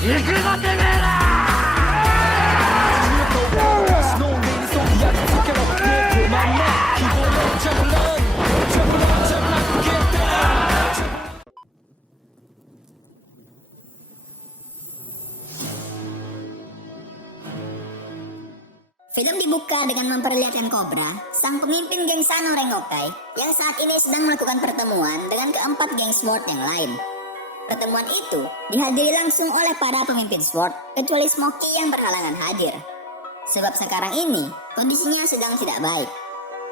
行くぞてめえら。Film dibuka dengan memperlihatkan Cobra, sang pemimpin geng Sano Rengokai, yang saat ini sedang melakukan pertemuan dengan keempat geng SWORD yang lain. Pertemuan itu dihadiri langsung oleh para pemimpin SWORD, kecuali Smokey yang berhalangan hadir. Sebab sekarang ini, kondisinya sedang tidak baik.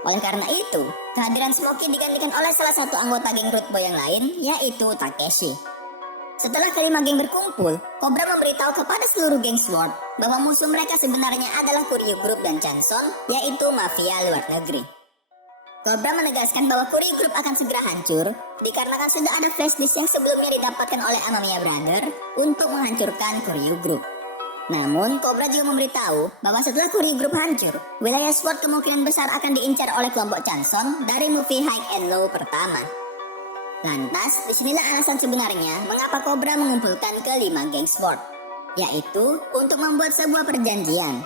Oleh karena itu, kehadiran Smokey digantikan oleh salah satu anggota geng Root Boy yang lain, yaitu Takeshi. Setelah kelima geng berkumpul, Cobra memberitahu kepada seluruh geng SWORD bahwa musuh mereka sebenarnya adalah Kuryu Group dan Chanson, yaitu mafia luar negeri. Cobra menegaskan bahwa Kuryu Group akan segera hancur dikarenakan sudah ada flash disk yang sebelumnya didapatkan oleh Amamiya Brother untuk menghancurkan Kuryu Group. Namun, Cobra juga memberitahu bahwa setelah Kuryu Group hancur, wilayah SWORD kemungkinan besar akan diincar oleh kelompok Chanson dari movie High and Low pertama. Lantas, disinilah alasan sebenarnya mengapa Cobra mengumpulkan kelima geng SWORD, yaitu untuk membuat sebuah perjanjian,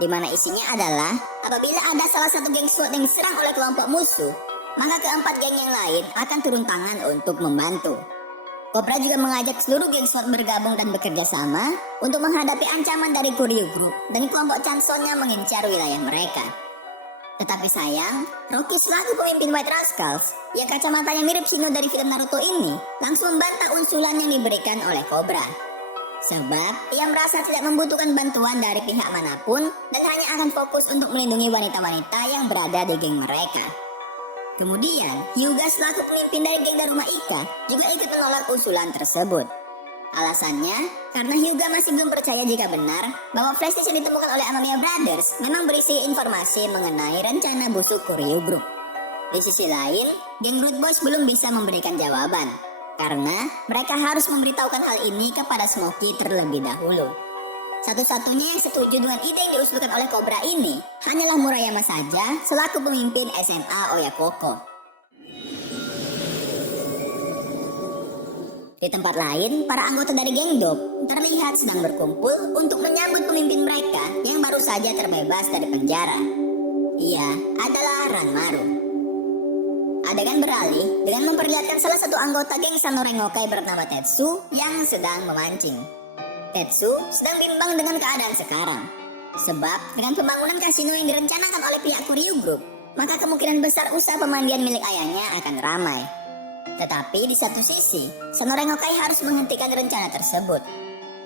di mana isinya adalah apabila ada salah satu geng SWORD yang diserang oleh kelompok musuh, maka keempat geng yang lain akan turun tangan untuk membantu. Cobra juga mengajak seluruh geng SWORD bergabung dan bekerja sama untuk menghadapi ancaman dari Kuryu Group dan kelompok Chanson yang mengincar wilayah mereka. Tetapi sayang, Rocky selaku pemimpin White Rascals yang kacamatanya mirip Shino dari film Naruto ini langsung membantah usulan yang diberikan oleh Cobra. Sebab ia merasa tidak membutuhkan bantuan dari pihak manapun dan hanya akan fokus untuk melindungi wanita-wanita yang berada di geng mereka. Kemudian, Hyuga selaku pemimpin dari geng Daruma Ika juga ikut menolak usulan tersebut. Alasannya, karena Hyuga masih belum percaya jika benar bahwa flash disk yang ditemukan oleh Amamiya Brothers memang berisi informasi mengenai rencana busuk Kuryu Group. Di sisi lain, geng Root Boys belum bisa memberikan jawaban, karena mereka harus memberitahukan hal ini kepada Smokey terlebih dahulu. Satu-satunya yang setuju dengan ide yang diusulkan oleh Cobra ini hanyalah Murayama saja selaku pemimpin SMA Oyakoko. Di tempat lain, para anggota dari geng Dop terlihat sedang berkumpul untuk menyambut pemimpin mereka yang baru saja terbebas dari penjara. Ia adalah Ranmaru. Adegan beralih dengan memperlihatkan salah satu anggota geng Sano Rengokai bernama Tetsu yang sedang memancing. Tetsu sedang bimbang dengan keadaan sekarang. Sebab dengan pembangunan kasino yang direncanakan oleh pihak Kuryu Group, maka kemungkinan besar usaha pemandian milik ayahnya akan ramai. Tetapi di satu sisi, Sano Rengokai harus menghentikan rencana tersebut.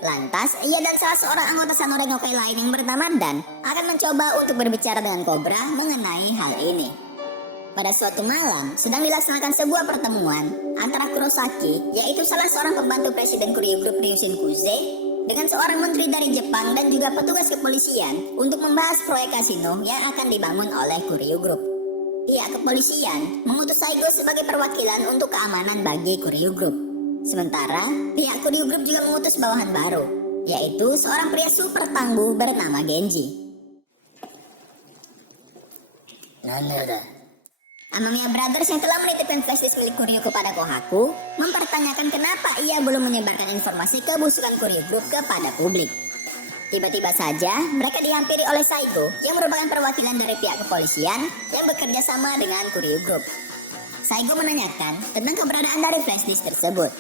Lantas, ia dan salah seorang anggota Sano Rengokai lain yang bernama Dan akan mencoba untuk berbicara dengan Cobra mengenai hal ini. Pada suatu malam, sedang dilaksanakan sebuah pertemuan antara Kurosaki, yaitu salah seorang pembantu presiden Kuryu Group Ryushin Kuze, dengan seorang menteri dari Jepang dan juga petugas kepolisian untuk membahas proyek kasino yang akan dibangun oleh Kuryu Group. Pihak kepolisian mengutus Saigo sebagai perwakilan untuk keamanan bagi Kuryu Group. Sementara, pihak Kuryu Group juga mengutus bawahan baru, yaitu seorang pria super tangguh bernama Genji. Amamiya Brothers yang telah menitipkan flash disk milik Kuryu kepada Kohaku mempertanyakan kenapa ia belum menyebarkan informasi kebusukan Kuryu Group kepada publik. Tiba-tiba saja, mereka dihampiri oleh Saigo yang merupakan perwakilan dari pihak kepolisian yang bekerja sama dengan Kuryu Group. Saigo menanyakan tentang keberadaan dari flash disk tersebut.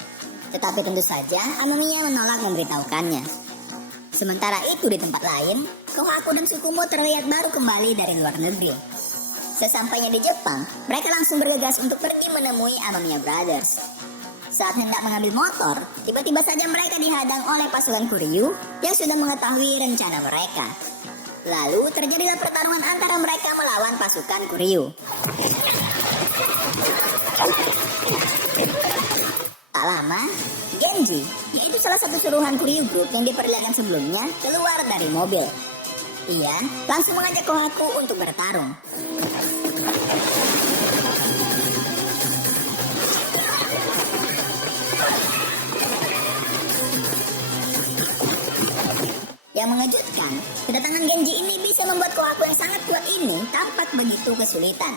Tetapi tentu saja, Amamiya menolak memberitahukannya. Sementara itu di tempat lain, Kohaku dan Tsukumo terlihat baru kembali dari luar negeri. Sesampainya di Jepang, mereka langsung bergegas untuk pergi menemui Amamiya Brothers. Saat hendak mengambil motor, tiba-tiba saja mereka dihadang oleh pasukan Kuryu yang sudah mengetahui rencana mereka. Lalu terjadilah pertarungan antara mereka melawan pasukan Kuryu. Tak lama, Genji, yaitu salah satu suruhan Kuryu Group yang diperlihatkan sebelumnya, keluar dari mobil. Ia langsung mengajak Kohaku untuk bertarung. Yang mengejutkan, kedatangan Genji ini bisa membuat Kohaku yang sangat kuat ini tampak begitu kesulitan.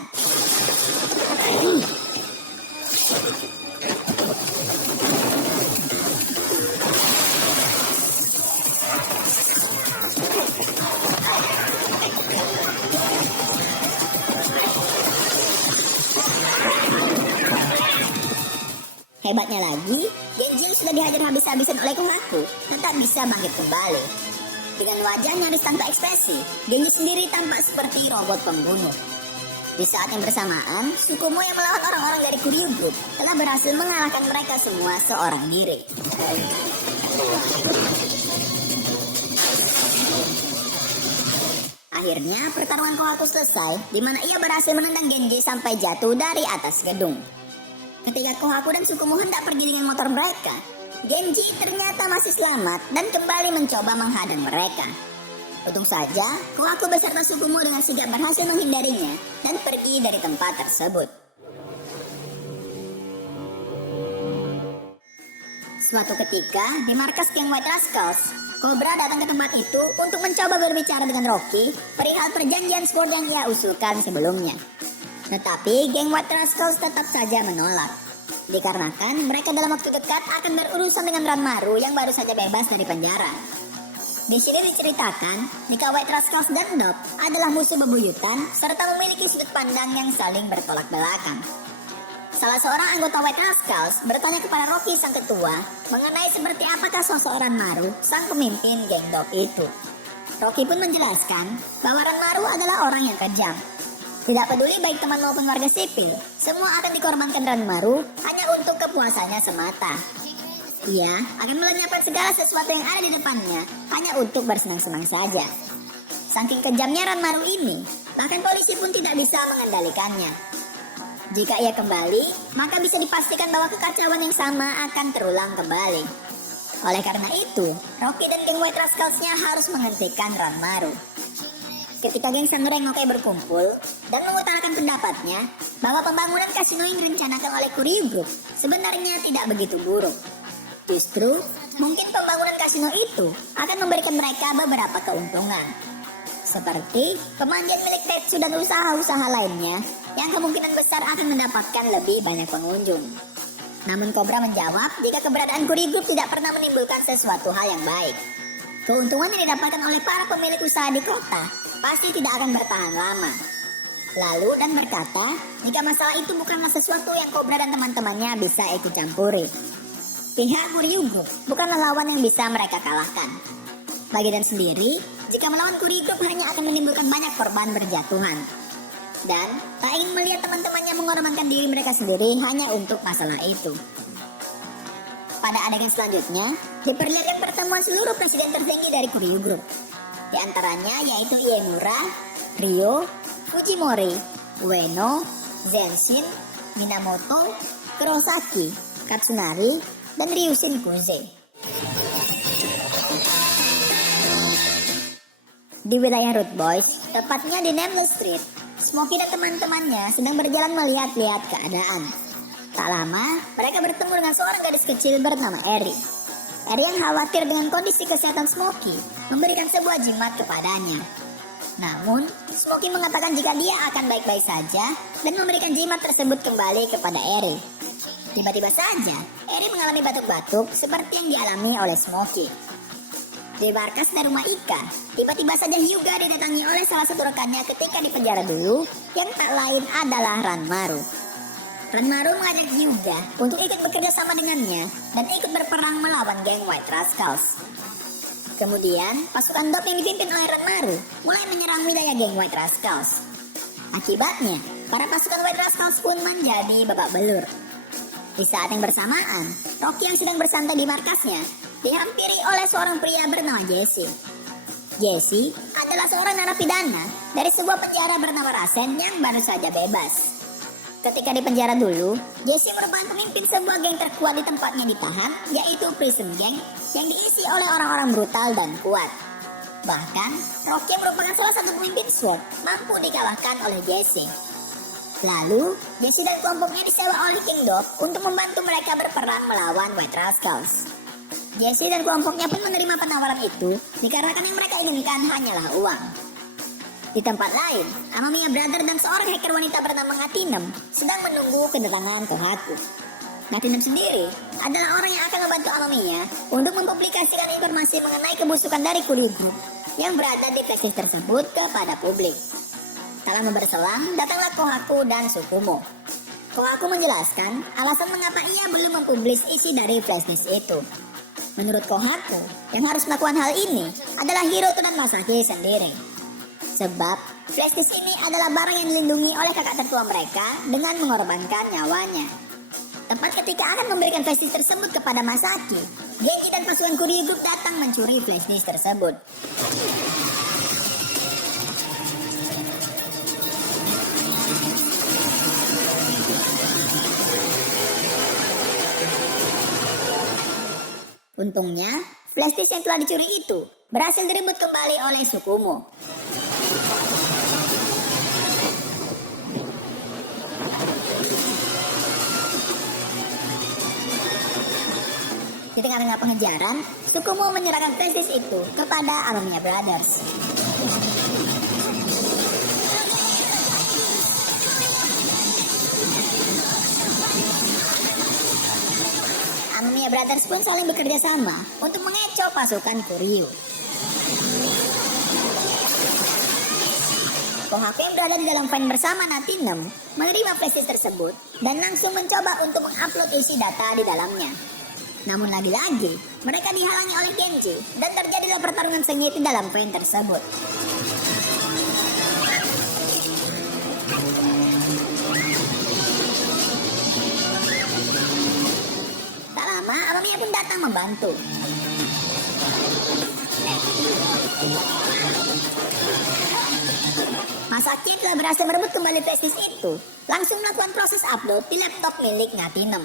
Hebatnya lagi, Genji yang sudah dihajar habis-habisan oleh Kohaku tetap bisa bangkit kembali. Dengan wajah nyaris tanpa ekspresi, Genji sendiri tampak seperti robot pembunuh. Di saat yang bersamaan, Tsukumo yang melawan orang-orang dari Kuryu Group telah berhasil mengalahkan mereka semua seorang diri. Akhirnya, pertarungan Kohaku selesai, di mana ia berhasil menendang Genji sampai jatuh dari atas gedung. Ketika Kohaku dan Tsukumo hendak pergi dengan motor mereka, Genji ternyata masih selamat dan kembali mencoba menghadang mereka. Untung saja, Kohaku beserta Tsukumo dengan sigap berhasil menghindarinya dan pergi dari tempat tersebut. Suatu ketika, di markas geng White Rascals, Cobra datang ke tempat itu untuk mencoba berbicara dengan Rocky perihal perjanjian sport yang ia usulkan sebelumnya. Tetapi geng White Rascals tetap saja menolak, dikarenakan mereka dalam waktu dekat akan berurusan dengan Ranmaru yang baru saja bebas dari penjara. Di sini diceritakan jika White Rascals dan Dop adalah musuh bebuyutan serta memiliki sudut pandang yang saling bertolak belakang. Salah seorang anggota White Rascals bertanya kepada Rocky sang ketua mengenai seperti apakah sosok Ranmaru sang pemimpin geng Dop itu. Rocky pun menjelaskan bahwa Ranmaru adalah orang yang kejam. Tidak peduli baik teman maupun warga sipil, semua akan dikorbankan Ranmaru hanya untuk kepuasannya semata. Ia akan melenyapkan segala sesuatu yang ada di depannya hanya untuk bersenang-senang saja. Saking kejamnya Ranmaru ini, bahkan polisi pun tidak bisa mengendalikannya. Jika ia kembali, maka bisa dipastikan bahwa kekacauan yang sama akan terulang kembali. Oleh karena itu, Rocky dan geng White Rascals-nya harus menghentikan Ranmaru. Ketika geng Samurai Ngokai berkumpul dan mengutarakan pendapatnya bahwa pembangunan kasino yang direncanakan oleh Kuryu Group sebenarnya tidak begitu buruk. Justru, mungkin pembangunan kasino itu akan memberikan mereka beberapa keuntungan. Seperti pemandian milik Tetsu dan usaha-usaha lainnya yang kemungkinan besar akan mendapatkan lebih banyak pengunjung. Namun Cobra menjawab jika keberadaan Kuryu Group tidak pernah menimbulkan sesuatu hal yang baik. Keuntungan yang didapatkan oleh para pemilik usaha di kota pasti tidak akan bertahan lama. Lalu dan berkata, jika masalah itu bukanlah sesuatu yang Cobra dan teman-temannya bisa ikut campuri. Pihak Kuryu Group bukanlah lawan yang bisa mereka kalahkan. Bagi Dan sendiri, jika melawan Kuryu Group hanya akan menimbulkan banyak korban berjatuhan. Dan tak ingin melihat teman-temannya mengorbankan diri mereka sendiri hanya untuk masalah itu. Pada adegan selanjutnya, diperlihatkan pertemuan seluruh presiden tertinggi dari Kuryu Group. Di antaranya yaitu Iemura, Ryo, Fujimori, Ueno, Zenshin, Minamoto, Kurosaki, Katsunari, dan Ryushin Kuze. Di wilayah Root Boys, tepatnya di Nameless Street, Smokey dan teman-temannya sedang berjalan melihat-lihat keadaan. Tak lama, mereka bertemu dengan seorang gadis kecil bernama Eri. Eri yang khawatir dengan kondisi kesehatan Smokey memberikan sebuah jimat kepadanya. Namun, Smokey mengatakan jika dia akan baik-baik saja dan memberikan jimat tersebut kembali kepada Eri. Tiba-tiba saja, Eri mengalami batuk-batuk seperti yang dialami oleh Smokey. Di markas Neruma Ika, tiba-tiba saja Hyuga didatangi oleh salah satu rekannya ketika di penjara dulu, yang tak lain adalah Ranmaru. Ranmaru mengajak Hyuga untuk ikut bekerja sama dengannya dan ikut berperang melawan geng White Rascals. Kemudian, pasukan Dop yang dipimpin oleh Ranmaru mulai menyerang wilayah geng White Rascals. Akibatnya, para pasukan White Rascals pun menjadi babak belur. Di saat yang bersamaan, Rocky yang sedang bersantai di markasnya dihampiri oleh seorang pria bernama Jesse. Jesse adalah seorang narapidana dari sebuah penjara bernama Rasen yang baru saja bebas. Ketika di penjara dulu, Jesse merupakan pemimpin sebuah geng terkuat di tempatnya ditahan, yaitu Prism Gang, yang diisi oleh orang-orang brutal dan kuat. Bahkan, Rocky merupakan salah satu pemimpin SWAT mampu dikalahkan oleh Jesse. Lalu, Jesse dan kelompoknya disewa oleh King Dop untuk membantu mereka berperang melawan White Rascals. Jesse dan kelompoknya pun menerima penawaran itu dikarenakan yang mereka inginkan hanyalah uang. Di tempat lain, Amamiya Brother dan seorang hacker wanita bernama Ngatinem sedang menunggu kedatangan Kohaku. Ngatinem sendiri adalah orang yang akan membantu Amamiya untuk mempublikasikan informasi mengenai kebusukan dari Kuryu Group yang berada di prestis tersebut kepada publik. Tak lama berselang, datanglah Kohaku dan Tsukumo. Kohaku menjelaskan alasan mengapa ia belum mempublis isi dari flash disk itu. Menurut Kohaku, yang harus melakukan hal ini adalah Hiroto dan Masaki sendiri. Sebab flash disk ini adalah barang yang dilindungi oleh kakak tertua mereka dengan mengorbankan nyawanya. Tepat ketika akan memberikan flash disk tersebut kepada Masaki, Genji dan pasukan Kuryu Group datang mencuri flash disk tersebut. Untungnya, flash disk yang telah dicuri itu berhasil direbut kembali oleh Tsukumo. Di tengah-tengah pengejaran, Tsukumo menyerahkan flash disk itu kepada Amamiya Brothers. Amamiya Brothers pun saling bekerja sama untuk mengecoh pasukan Kuryu. Kohaku yang berada di dalam fan bersama Natinem menerima flash disk tersebut dan langsung mencoba untuk mengupload isi data di dalamnya. Namun lagi-lagi, mereka dihalangi oleh Genji dan terjadilah pertarungan sengit di dalam fan tersebut. Tak lama, Amamiya pun datang membantu. Masaki telah berhasil merebut kembali flash disk itu, langsung melakukan proses upload di laptop milik Natinem.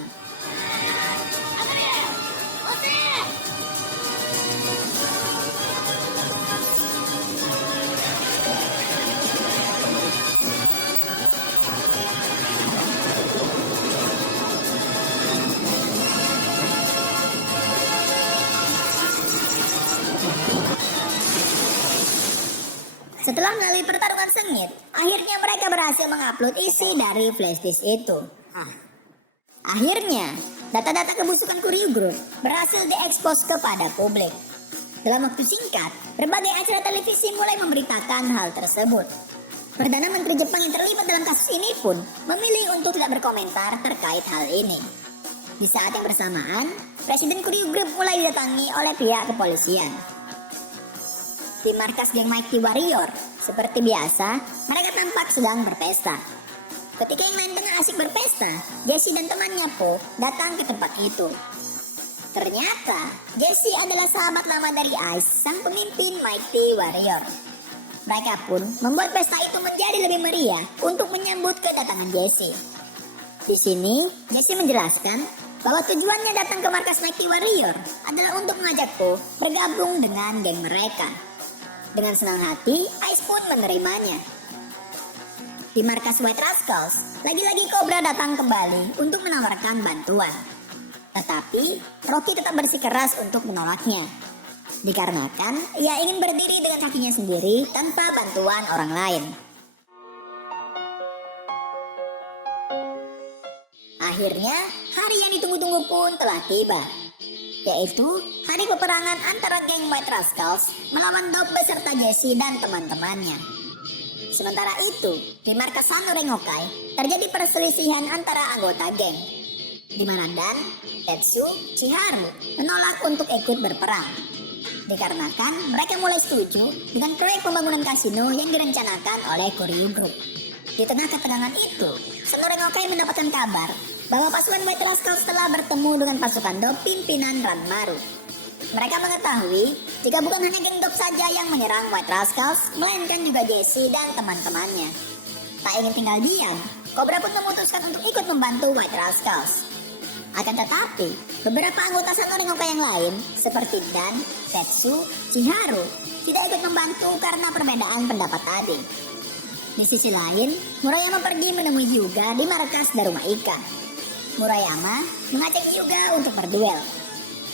Setelah melalui pertarungan sengit, akhirnya mereka berhasil mengupload isi dari flash disk itu. Akhirnya, data-data kebusukan Kuryu Group berhasil diekspos kepada publik. Dalam waktu singkat, berbagai acara televisi mulai memberitakan hal tersebut. Perdana Menteri Jepang yang terlibat dalam kasus ini pun memilih untuk tidak berkomentar terkait hal ini. Di saat yang bersamaan, Presiden Kuryu Group mulai didatangi oleh pihak kepolisian. Di markas geng Mighty Warrior, seperti biasa, mereka tampak sedang berpesta. Ketika yang lain tengah asik berpesta, Jesse dan temannya Po datang ke tempat itu. Ternyata, Jesse adalah sahabat lama dari Ice, sang pemimpin Mighty Warrior. Mereka pun membuat pesta itu menjadi lebih meriah untuk menyambut kedatangan Jesse. Di sini, Jesse menjelaskan bahwa tujuannya datang ke markas Mighty Warrior adalah untuk mengajak Po bergabung dengan geng mereka. Dengan senang hati, Ice pun menerimanya. Di markas White Rascals, lagi-lagi Cobra datang kembali untuk menawarkan bantuan. Tetapi, Rocky tetap bersikeras untuk menolaknya. Dikarenakan, ia ingin berdiri dengan kakinya sendiri tanpa bantuan orang lain. Akhirnya, hari yang ditunggu-tunggu pun telah tiba, yaitu hari peperangan antara geng White Rascals melawan Dob beserta Jesse dan teman-temannya. Sementara itu, di markas Sano Rengokai terjadi perselisihan antara anggota geng, di mana Dan, Tetsu, Chiharu menolak untuk ikut berperang. Dikarenakan mereka mulai setuju dengan proyek pembangunan kasino yang direncanakan oleh Kuryu Group. Di tengah ketegangan itu, Sano Rengokai mendapatkan kabar bahwa pasukan White Rascals telah bertemu dengan pasukan Dob pimpinan Ranmaru. Mereka mengetahui jika bukan hanya geng Dob saja yang menyerang White Rascals, melainkan juga Jesse dan teman-temannya. Tak ingin tinggal diam, Cobra pun memutuskan untuk ikut membantu White Rascals. Akan tetapi, beberapa anggota Sano Rengokai yang lain, seperti Dan, Tetsu, Chiharu, tidak ikut membantu karena perbedaan pendapat tadi. Di sisi lain, Murayama pergi menemui Hyuga di markas Daruma Ika. Murayama mengajak Hyuga untuk berduel.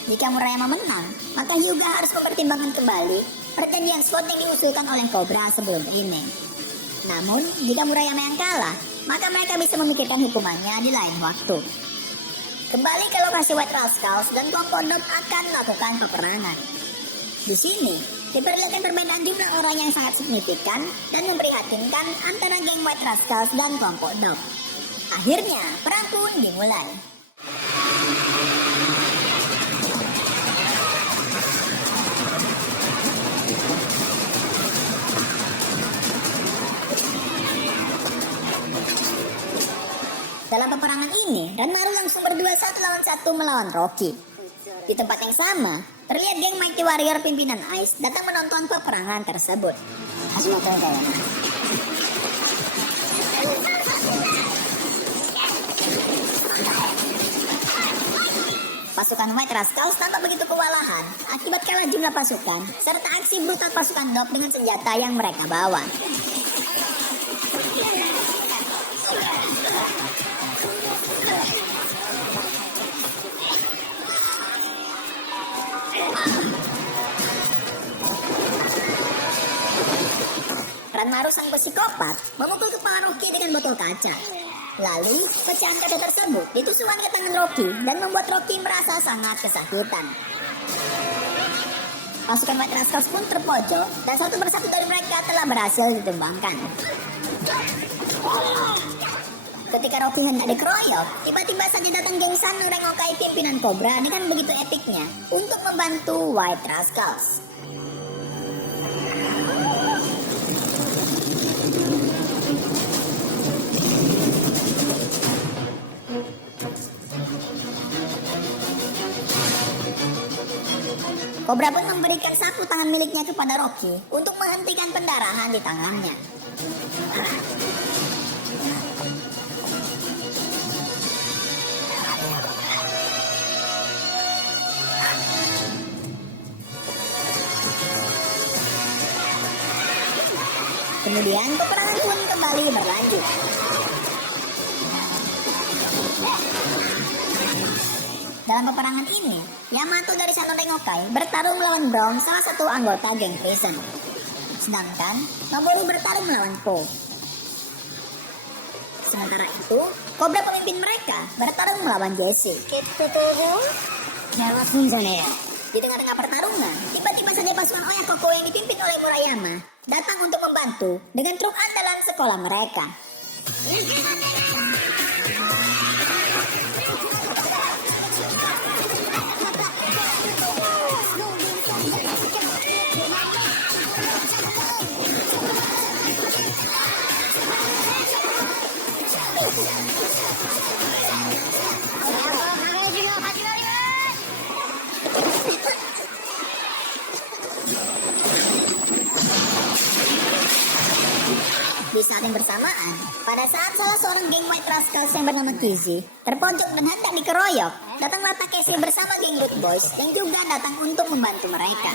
Jika Murayama menang, maka Hyuga harus mempertimbangkan kembali perjanjian SWOT yang diusulkan oleh Cobra sebelum ini. Namun, jika Murayama yang kalah, maka mereka bisa memikirkan hukumannya di lain waktu. Kembali ke lokasi White Rascals dan kelompok Dob akan melakukan peperangan. Di sini, diperlihatkan perbedaan jumlah orang yang sangat signifikan dan memprihatinkan antara geng White Rascals dan kelompok Dob. Akhirnya, perang pun dimulai. Dalam peperangan ini, Ranmaru langsung berdua 1 lawan 1 melawan Rocky. Di tempat yang sama, terlihat geng Mighty Warrior pimpinan Ice datang menonton peperangan tersebut. Pasukan White Rascals tampak begitu kewalahan akibat kalah jumlah pasukan serta aksi brutal pasukan Nob dengan senjata yang mereka bawa. Ranmaru sang psikopat memukul kepala Rocky dengan botol kaca. Lalu, pecahan kaca tersebut ditusukkan ke tangan Rocky dan membuat Rocky merasa sangat kesakitan. Pasukan White Rascals pun terpojok dan satu persatu dari mereka telah berhasil ditumbangkan. Ketika Rocky hendak dikeroyok, tiba-tiba saja datang geng Sano Rengokai pimpinan Cobra dengan begitu epiknya untuk membantu White Rascals. Cobra pun memberikan sapu tangan miliknya kepada Rocky untuk menghentikan pendarahan di tangannya. Kemudian peperangan pun kembali berlanjut. Dalam peperangan ini, Yamato dari Sano Rengokai bertarung melawan Brown, salah satu anggota geng Prison. Sedangkan Nobori bertarung melawan Po. Sementara itu, Cobra pemimpin mereka bertarung melawan Jesse. Di tengah-tengah pertarungan, tiba-tiba saja pasukan Oyakoko yang dipimpin oleh Murayama datang untuk membantu dengan truk andalan sekolah mereka. Di saat yang bersamaan, pada saat salah seorang geng White Rascals yang bernama Kizzy terpojok dan hendak dikeroyok, datanglah Takeshi bersama geng Root Boys yang juga datang untuk membantu mereka.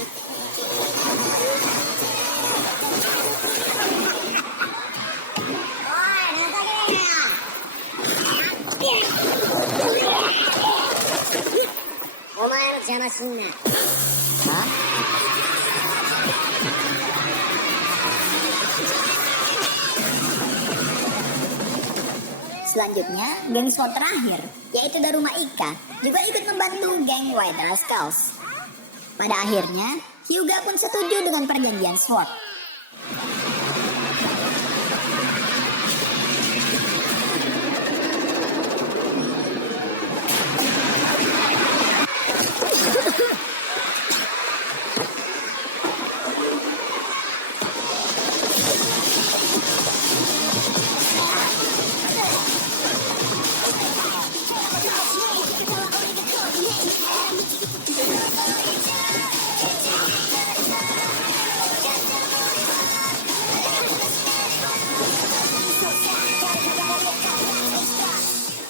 Selanjutnya, geng SWAT terakhir, yaitu Daruma Ika, juga ikut membantu geng White Rascals. Pada akhirnya, Hyuga pun setuju dengan perjanjian SWAT.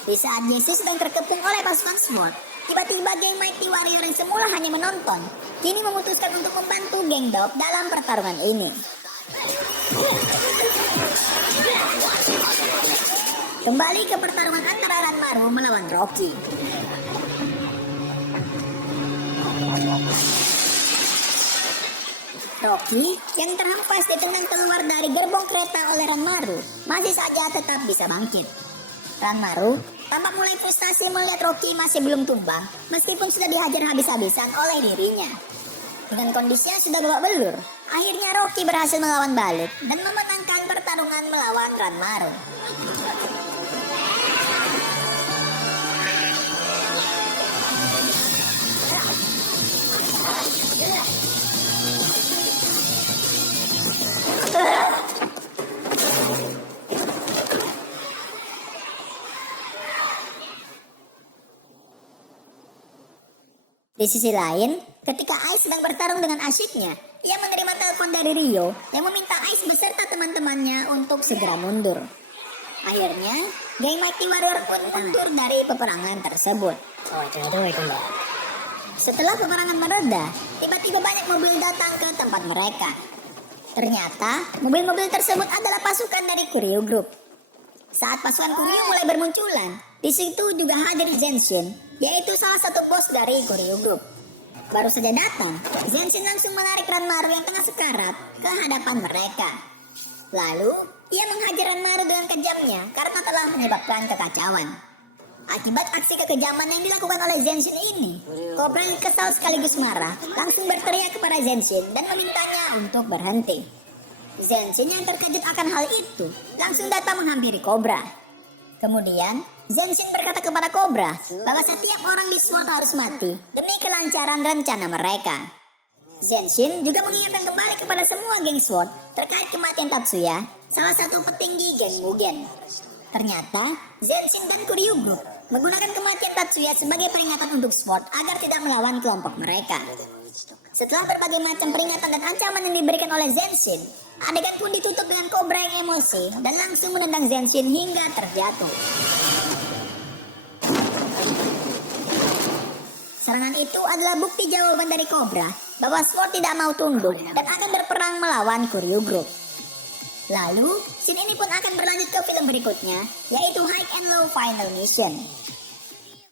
Di saat Jesse sedang terkepung oleh pasukan SWAT, tiba-tiba geng Mighty Warrior yang semula hanya menonton, kini memutuskan untuk membantu geng Dob dalam pertarungan ini. Kembali ke pertarungan antara Ranmaru melawan Rocky. Rocky yang terhempas ditendang keluar dari gerbong kereta oleh Ranmaru masih saja tetap bisa bangkit. Ranmaru tampak mulai frustasi melihat Rocky masih belum tumbang meskipun sudah dihajar habis-habisan oleh dirinya. Dengan kondisi yang sudah babak belur, akhirnya Rocky berhasil melawan balik dan memenangkan pertarungan melawan Ranmaru. Di sisi lain, ketika Ice sedang bertarung dengan asyiknya, ia menerima telepon dari Rio yang meminta Ice beserta teman-temannya untuk segera mundur. Akhirnya, geng Mighty Warrior pun mundur dari peperangan tersebut. Setelah peperangan mereda, tiba-tiba banyak mobil datang ke tempat mereka. Ternyata, mobil-mobil tersebut adalah pasukan dari Kuryu Group. Saat pasukan Kuryu mulai bermunculan, di situ juga hadir Zenshin, yaitu salah satu bos dari Kuryu Group. Baru saja datang, Zenshin langsung menarik Ranmaru yang tengah sekarat ke hadapan mereka. Lalu, ia menghajar Ranmaru dengan kejamnya karena telah menyebabkan kekacauan. Akibat aksi kekejaman yang dilakukan oleh Zenshin ini, Cobra yang kesal sekaligus marah langsung berteriak kepada Zenshin dan memintanya untuk berhenti. Zenshin yang terkejut akan hal itu langsung datang menghampiri Cobra. Kemudian, Zenshin berkata kepada Cobra bahwa setiap orang di SWORD harus mati demi kelancaran rencana mereka. Zenshin juga mengingatkan kembali kepada semua geng SWORD terkait kematian Tatsuya, salah satu petinggi geng Mugen. Ternyata, Zenshin dan Kuryu Group menggunakan kematian Tatsuya sebagai peringatan untuk SWORD agar tidak melawan kelompok mereka. Setelah berbagai macam peringatan dan ancaman yang diberikan oleh Zenshin, adegan pun ditutup dengan Cobra yang emosi dan langsung menendang Zenshin hingga terjatuh. Serangan itu adalah bukti jawaban dari Cobra bahwa SWORD tidak mau tunduk dan akan berperang melawan Kuryu Group. Lalu, scene ini pun akan berlanjut ke film berikutnya, yaitu High and Low Final Mission.